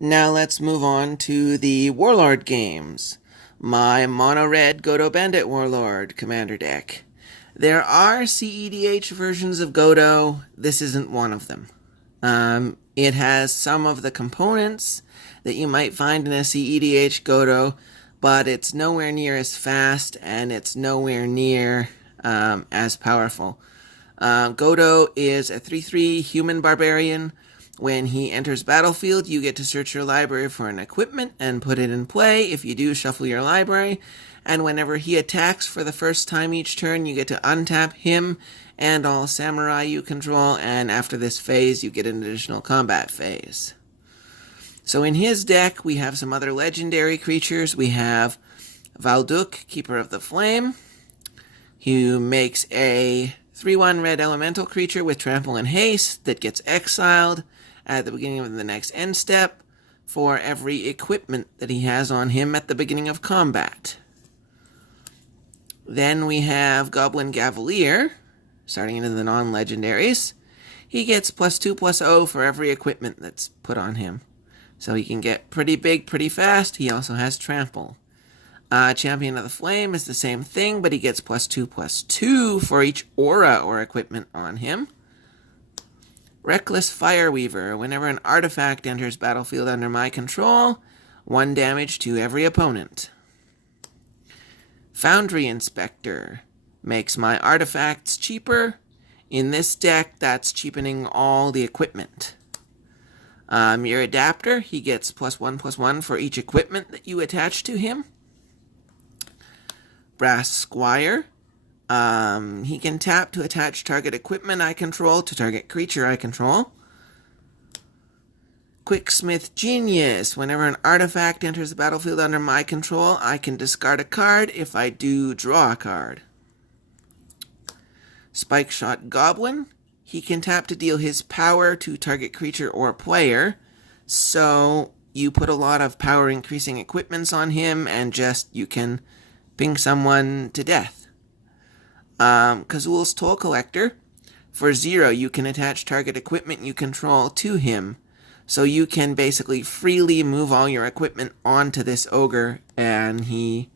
Now let's move on to the Warlord games. My mono-red Godo Bandit Warlord commander deck. There are CEDH versions of Godo. This isn't one of them. It has some of the components that you might find in a CEDH Godo, but it's nowhere near as fast and it's nowhere near as powerful. Godo is a 3/3 human barbarian. When he enters battlefield, you get to search your library for an equipment and put it in play. If you do, shuffle your library. And whenever he attacks for the first time each turn, you get to untap him and all samurai you control, and after this phase, you get an additional combat phase. So in his deck, we have some other legendary creatures. We have Valduk, Keeper of the Flame, who makes a 3/1 red elemental creature with trample and haste that gets exiled at the beginning of the next end step for every equipment that he has on him at the beginning of combat. Then we have Goblin Cavalier, starting into the non-legendaries. He gets +2/+0 for every equipment that's put on him. So he can get pretty big pretty fast. He also has trample. Champion of the Flame is the same thing, but he gets +2/+2 for each aura or equipment on him. Reckless Fireweaver. Whenever an artifact enters battlefield under my control, 1 damage to every opponent. Foundry Inspector makes my artifacts cheaper. In this deck, that's cheapening all the equipment. Your Adapter, he gets +1/+1 for each equipment that you attach to him. Brass Squire. He can tap to attach target equipment I control to target creature I control. Quicksmith Genius. Whenever an artifact enters the battlefield under my control, I can discard a card. If I do, draw a card. Spike Shot Goblin. He can tap to deal his power to target creature or player. So you put a lot of power increasing equipments on him and just you can ping someone to death. Kazul's Toll Collector. For 0, you can attach target equipment you control to him. So you can basically freely move all your equipment onto this ogre, and he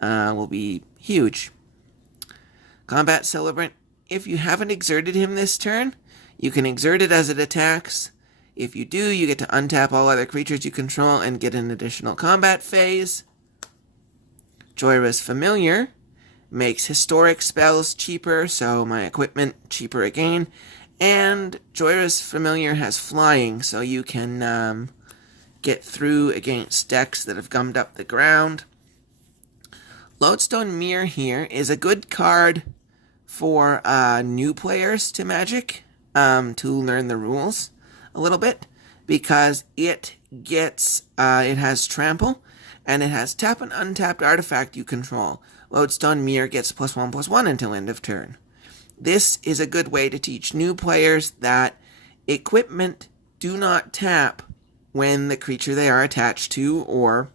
will be huge. Combat Celebrant. If you haven't exerted him this turn, you can exert it as it attacks. If you do, you get to untap all other creatures you control and get an additional combat phase. Joyra's Familiar makes historic spells cheaper, so my equipment cheaper again. And Joyra's Familiar has flying, so you can get through against decks that have gummed up the ground. Lodestone Mirror here is a good card for new players to Magic to learn the rules a little bit, because it has trample and it has tap an untapped artifact you control. Lodestone Mirror gets +1/+1 until end of turn. This is a good way to teach new players that equipment do not tap when the creature they are attached to, or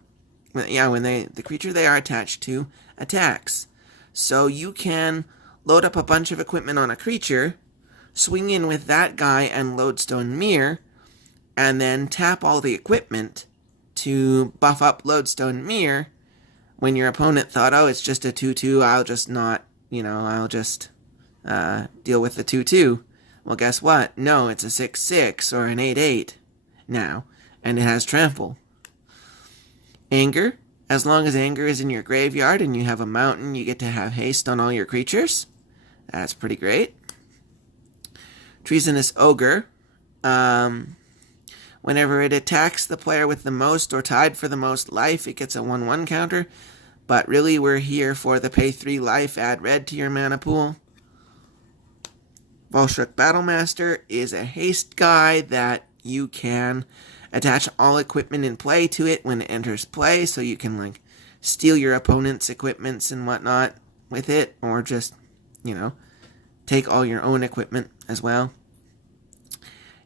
when the creature they are attached to attacks. So you can load up a bunch of equipment on a creature, swing in with that guy and Lodestone Mirror, and then tap all the equipment to buff up Lodestone Mirror when your opponent thought, oh, it's just a 2/2, I'll just deal with the 2/2. Well, guess what? No, it's a 6/6 or an 8/8 now, and it has trample. Anger. As long as Anger is in your graveyard and you have a mountain, you get to have haste on all your creatures. That's pretty great. Treasonous Ogre. Whenever it attacks the player with the most or tied for the most life, it gets a 1/1 counter. But really, we're here for the pay 3 life, add red to your mana pool. Volshruk Battlemaster is a haste guy that you can attach all equipment in play to it when it enters play, so you can steal your opponent's equipments and whatnot with it, or just, take all your own equipment as well.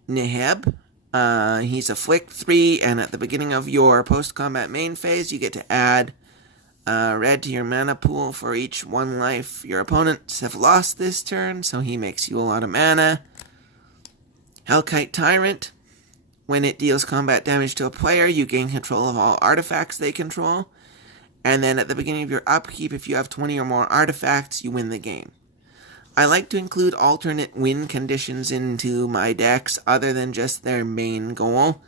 Neheb. He's a flick 3, and at the beginning of your post-combat main phase, you get to add red to your mana pool for each 1 life your opponents have lost this turn, so he makes you a lot of mana. Hellkite Tyrant. when it deals combat damage to a player, you gain control of all artifacts they control. And then at the beginning of your upkeep, if you have 20 or more artifacts, you win the game. I like to include alternate win conditions into my decks other than just their main goal.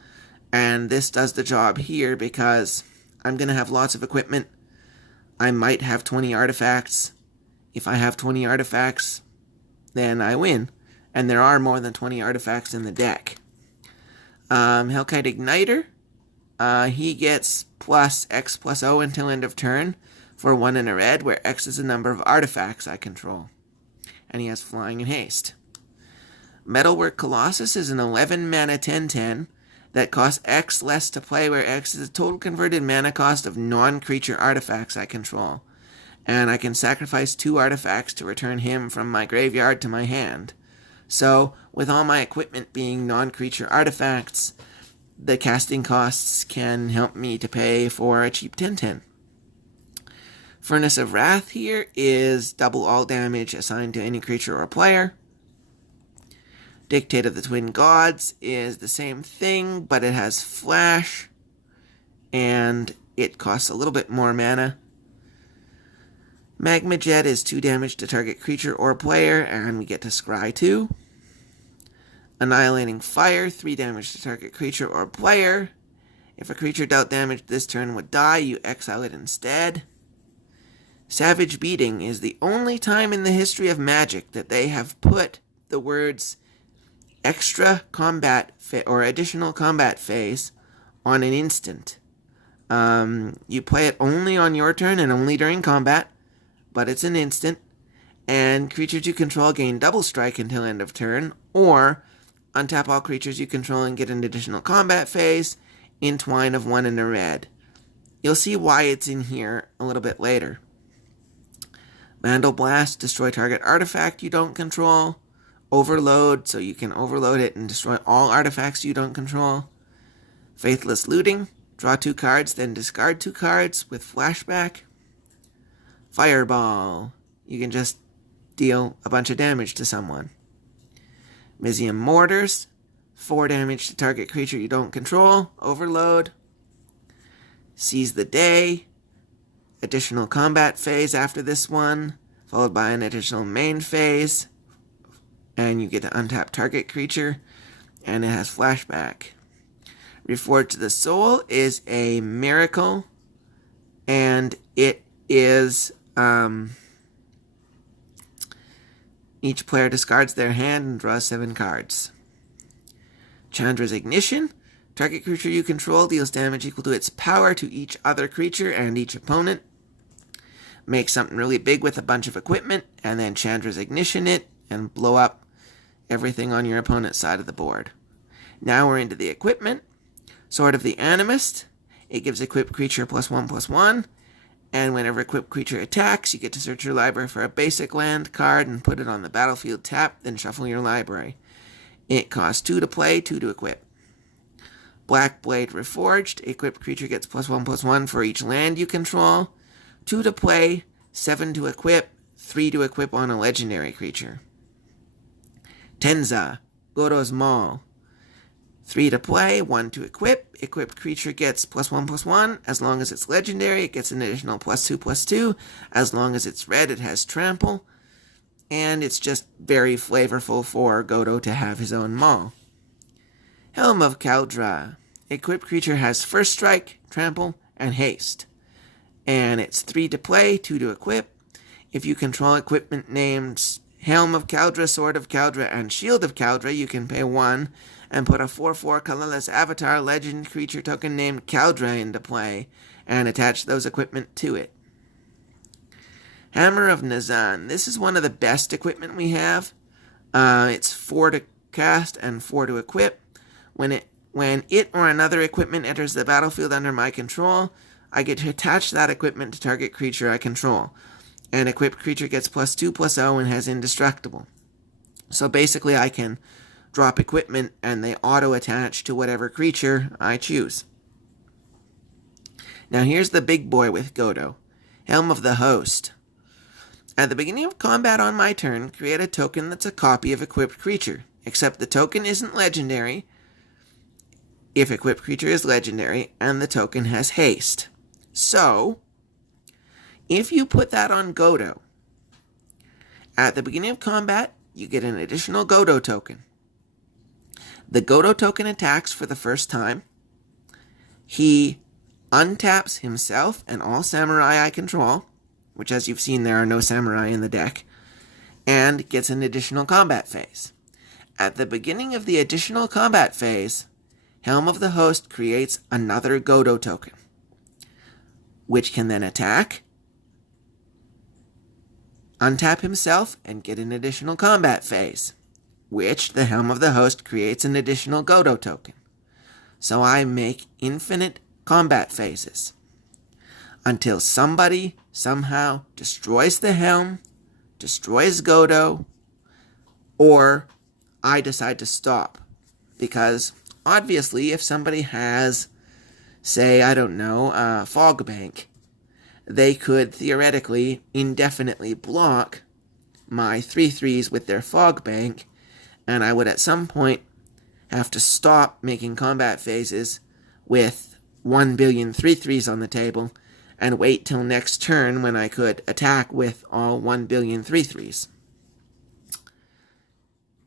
And this does the job here because I'm going to have lots of equipment. I might have 20 artifacts. If I have 20 artifacts, then I win. And there are more than 20 artifacts in the deck. Hellkite Igniter. He gets plus X plus O until end of turn for 1 and a red, where X is the number of artifacts I control. And he has flying and haste. Metalwork Colossus is an 11 mana 10/10 that costs X less to play, where X is the total converted mana cost of non-creature artifacts I control. And I can sacrifice 2 artifacts to return him from my graveyard to my hand. So, with all my equipment being non-creature artifacts, the casting costs can help me to pay for a cheap 10/10. Furnace of Wrath here is double all damage assigned to any creature or player. Dictate of the Twin Gods is the same thing, but it has flash, and it costs a little bit more mana. Magma Jet is 2 damage to target creature or player, and we get to scry 2. Annihilating Fire, 3 damage to target creature or player. If a creature dealt damage this turn would die, you exile it instead. Savage Beating is the only time in the history of Magic that they have put the words extra combat or additional combat phase on an instant. You play it only on your turn and only during combat, but it's an instant, and creatures you control gain double strike until end of turn, or untap all creatures you control and get an additional combat phase, entwine of 1 and a red. You'll see why it's in here a little bit later. Vandal Blast, destroy target artifact you don't control. Overload, so you can overload it and destroy all artifacts you don't control. Faithless Looting, draw 2 cards, then discard 2 cards with flashback. Fireball, you can just deal a bunch of damage to someone. Mizium Mortars, 4 damage to target creature you don't control. Overload. Seize the Day, additional combat phase after this one, followed by an additional main phase, and you get to untap target creature, and it has flashback. Reforged to the Soul is a miracle, and it is each player discards their hand and draws 7 cards. Chandra's Ignition, target creature you control deals damage equal to its power to each other creature and each opponent. Make something really big with a bunch of equipment, and then Chandra's Ignition it, and blow up everything on your opponent's side of the board. Now we're into the equipment. Sword of the Animist. It gives equipped creature +1/+1, and whenever equipped creature attacks, you get to search your library for a basic land card and put it on the battlefield tap, then shuffle your library. It costs 2 to play, 2 to equip. Black Blade Reforged. Equipped creature gets +1/+1 for each land you control. 2 to play, 7 to equip, 3 to equip on a legendary creature. Tenza, Godo's Maul. 3 to play, 1 to equip. Equipped creature gets +1/+1. As long as it's legendary, it gets an additional +2/+2. As long as it's red, it has trample. And it's just very flavorful for Godo to have his own maul. Helm of Kaldra. Equipped creature has first strike, trample, and haste. And it's 3 to play, 2 to equip. If you control equipment named Helm of Kaldra, Sword of Kaldra, and Shield of Kaldra, you can pay 1 and put a 4/4 colorless avatar legend creature token named Kaldra into play and attach those equipment to it. Hammer of Nazan. This is one of the best equipment we have. It's 4 to cast and 4 to equip. When it or another equipment enters the battlefield under my control, I get to attach that equipment to target creature I control. An equipped creature gets +2/+0 and has indestructible. So basically I can drop equipment and they auto-attach to whatever creature I choose. Now here's the big boy with Godo. Helm of the Host. At the beginning of combat on my turn, create a token that's a copy of equipped creature, except the token isn't legendary, if equipped creature is legendary and the token has haste. So, if you put that on Godo, at the beginning of combat, you get an additional Godo token. The Godo token attacks for the first time. He untaps himself and all samurai I control, which as you've seen there are no samurai in the deck, and gets an additional combat phase. At the beginning of the additional combat phase, Helm of the Host creates another Godo token, which can then attack, untap himself, and get an additional combat phase, which the Helm of the Host creates an additional Godo token. So I make infinite combat phases until somebody somehow destroys the Helm, destroys Godo, or I decide to stop. Because obviously if somebody has, say, I don't know, a fog bank, they could theoretically indefinitely block my 3/3s with their fog bank, and I would at some point have to stop making combat phases with 1 billion 3/3s on the table and wait till next turn when I could attack with all 1 billion 3/3s.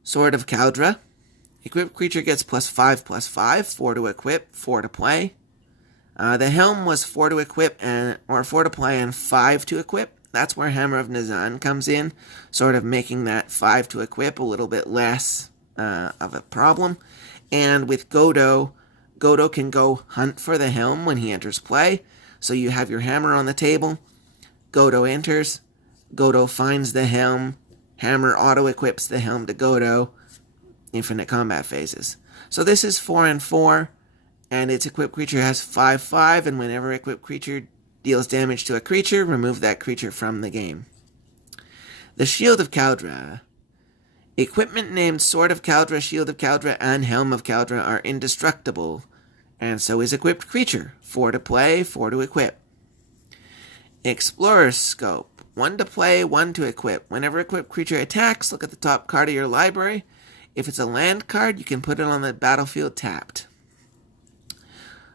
Sword of Caldra. Equipped creature gets +5/+5, 4 to equip, 4 to play. The Helm was 4 to equip, or 4 to play and 5 to equip. That's where Hammer of Nazan comes in, sort of making that 5 to equip a little bit less of a problem. And with Godo, Godo can go hunt for the Helm when he enters play. So you have your Hammer on the table, Godo enters, Godo finds the Helm, Hammer auto-equips the Helm to Godo, infinite combat phases. So this is 4 and 4, and its equipped creature has 5/5, and whenever equipped creature deals damage to a creature, remove that creature from the game. The Shield of Caldra. Equipment named Sword of Caldra, Shield of Caldra, and Helm of Caldra are indestructible, and so is equipped creature. 4 to play, 4 to equip. Explorer's Scope. 1 to play, 1 to equip. Whenever equipped creature attacks, look at the top card of your library. If it's a land card, you can put it on the battlefield tapped.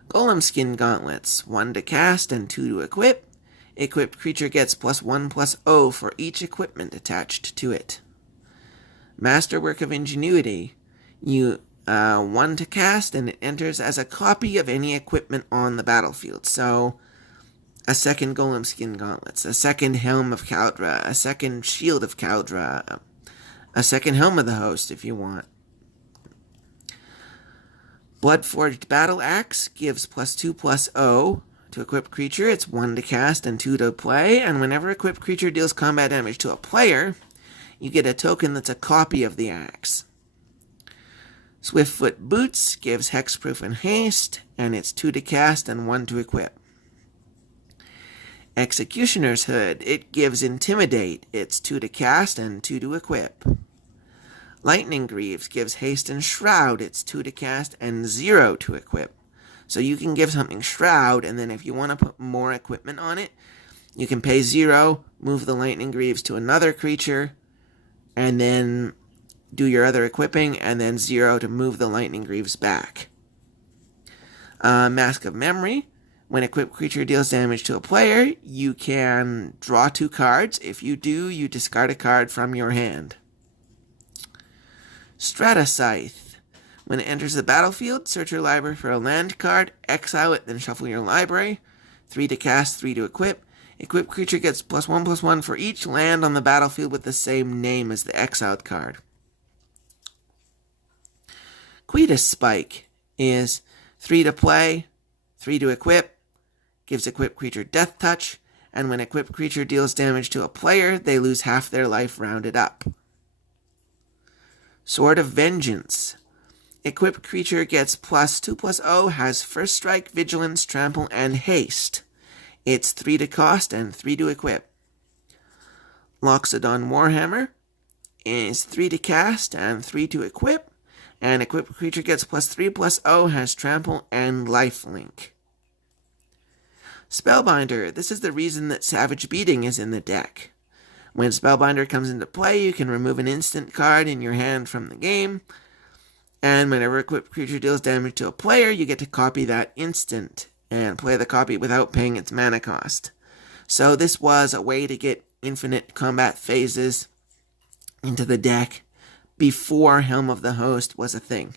Golem Skin Gauntlets. 1 to cast and 2 to equip. Equipped creature gets +1/+0 for each equipment attached to it. Masterwork of Ingenuity. 1 to cast, and it enters as a copy of any equipment on the battlefield. So, a second Golem Skin Gauntlets, a second Helm of Caldra, a second Shield of Caldra, a second Helm of the Host if you want. Bloodforged Battle Axe gives +2/+0 to equipped creature. It's 1 to cast and 2 to play, and whenever equipped creature deals combat damage to a player, you get a token that's a copy of the axe. Swiftfoot Boots gives hexproof and haste, and it's 2 to cast and 1 to equip. Executioner's Hood. It gives Intimidate. It's 2 to cast and 2 to equip. Lightning Greaves gives haste and Shroud. It's 2 to cast and 0 to equip. So you can give something Shroud, and then if you want to put more equipment on it, you can pay 0, move the Lightning Greaves to another creature, and then do your other equipping, and then 0 to move the Lightning Greaves back. Mask of Memory. When equipped creature deals damage to a player, you can draw 2 cards. If you do, you discard a card from your hand. Strata Scythe. When it enters the battlefield, search your library for a land card, exile it, then shuffle your library. 3 to cast, 3 to equip. Equipped creature gets +1/+1 for each land on the battlefield with the same name as the exiled card. Quietus Spike is 3 to play, 3 to equip, gives equipped creature Death Touch, and when equipped creature deals damage to a player, they lose half their life rounded up. Sword of Vengeance. Equipped creature gets +2/+0, has First Strike, Vigilance, Trample, and Haste. It's 3 to cost and 3 to equip. Loxodon Warhammer is 3 to cast and 3 to equip, and equipped creature gets +3/+0, has Trample and Lifelink. Spellbinder. This is the reason that Savage Beating is in the deck. When Spellbinder comes into play, you can remove an instant card in your hand from the game, And whenever equipped creature deals damage to a player, you get to copy that instant and play the copy without paying its mana cost. So this was a way to get infinite combat phases into the deck before Helm of the Host was a thing.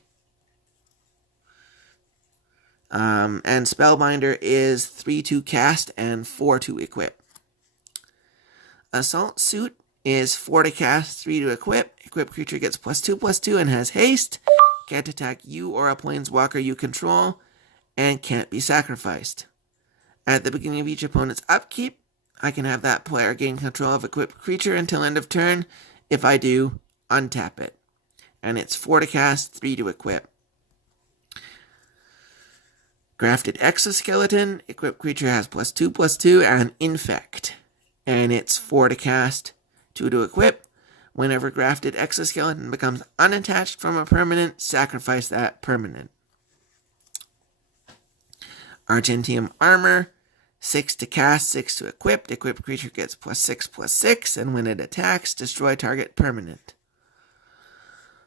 And Spellbinder is 3 to cast and 4 to equip. Assault Suit is 4 to cast, 3 to equip. Equipped creature gets +2/+2 and has haste. Can't attack you or a planeswalker you control, and can't be sacrificed. At the beginning of each opponent's upkeep, I can have that player gain control of equipped creature until end of turn. If I do, untap it. And it's 4 to cast, 3 to equip. Grafted Exoskeleton, equipped creature has +2/+2 and infect. And it's 4 to cast, 2 to equip. Whenever Grafted Exoskeleton becomes unattached from a permanent, sacrifice that permanent. Argentium Armor, 6 to cast, 6 to equip. Equipped creature gets +6/+6, and when it attacks, destroy target permanent.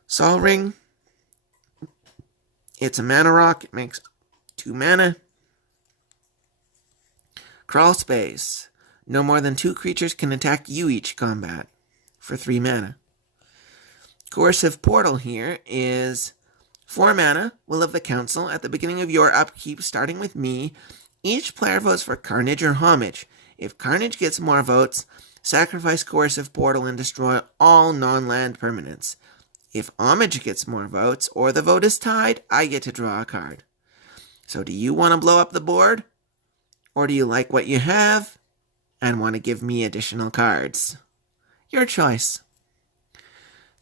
Sol Ring, it's a mana rock. It makes 2 mana. Crawl Space, no more than 2 creatures can attack you each combat for 3 mana. Coercive Portal here is 4 mana, Will of the Council. At the beginning of your upkeep, starting with me, each player votes for Carnage or Homage. If Carnage gets more votes, sacrifice Coercive Portal and destroy all non-land permanents. If Homage gets more votes, or the vote is tied, I get to draw a card. So do you want to blow up the board? Or do you like what you have and want to give me additional cards? Your choice.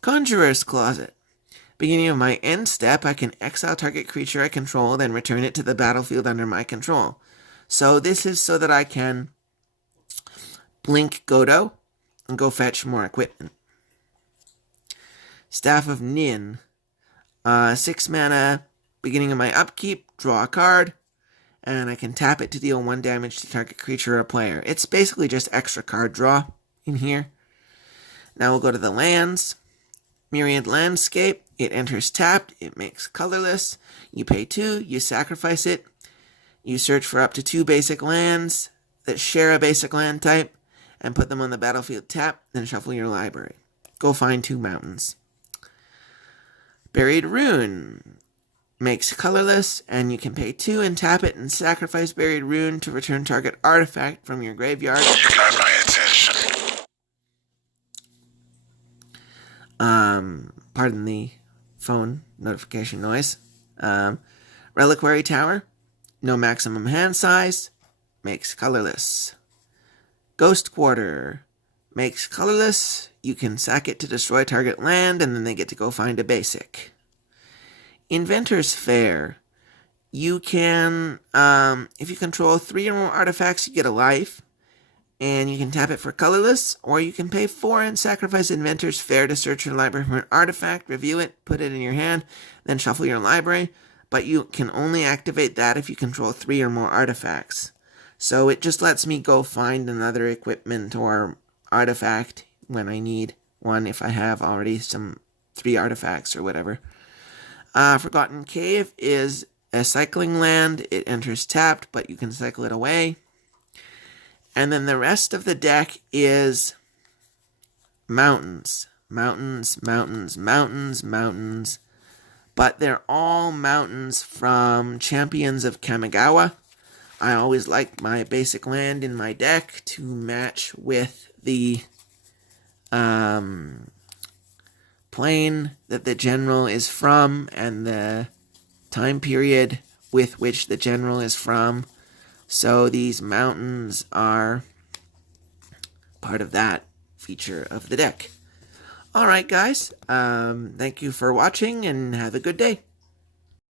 Conjurer's Closet. Beginning of my end step, I can exile target creature I control, then return it to the battlefield under my control. So this is so that I can blink Godo and go fetch more equipment. Staff of Nin. 6 mana, beginning of my upkeep, draw a card, and I can tap it to deal 1 damage to target creature or player. It's basically just extra card draw in here. Now we'll go to the lands. Myriad Landscape, it enters tapped, it makes colorless. You pay 2, you sacrifice it. You search for up to 2 basic lands that share a basic land type and put them on the battlefield tapped, then shuffle your library. Go find 2 mountains. Buried Rune makes colorless, and you can pay 2 and tap it and sacrifice Buried Rune to return target artifact from your graveyard. You got my attention. Pardon the phone notification noise. Reliquary Tower, no maximum hand size, makes colorless. Ghost Quarter makes colorless. You can sack it to destroy target land, and then they get to go find a basic. Inventor's Fair. You can, if you control 3 or more artifacts, you get a life. And you can tap it for colorless, or you can pay 4 and sacrifice Inventor's Fair to search your library for an artifact, review it, put it in your hand, then shuffle your library. But you can only activate that if you control 3 or more artifacts. So it just lets me go find another equipment or artifact when I need one, if I have already some 3 artifacts or whatever. Forgotten Cave is a cycling land. It enters tapped, but you can cycle it away. And then the rest of the deck is mountains. Mountains, mountains, mountains, mountains. But they're all mountains from Champions of Kamigawa. I always like my basic land in my deck to match with the plane that the general is from and the time period with which the general is from. So these mountains are part of that feature of the deck. Alright guys, thank you for watching and have a good day.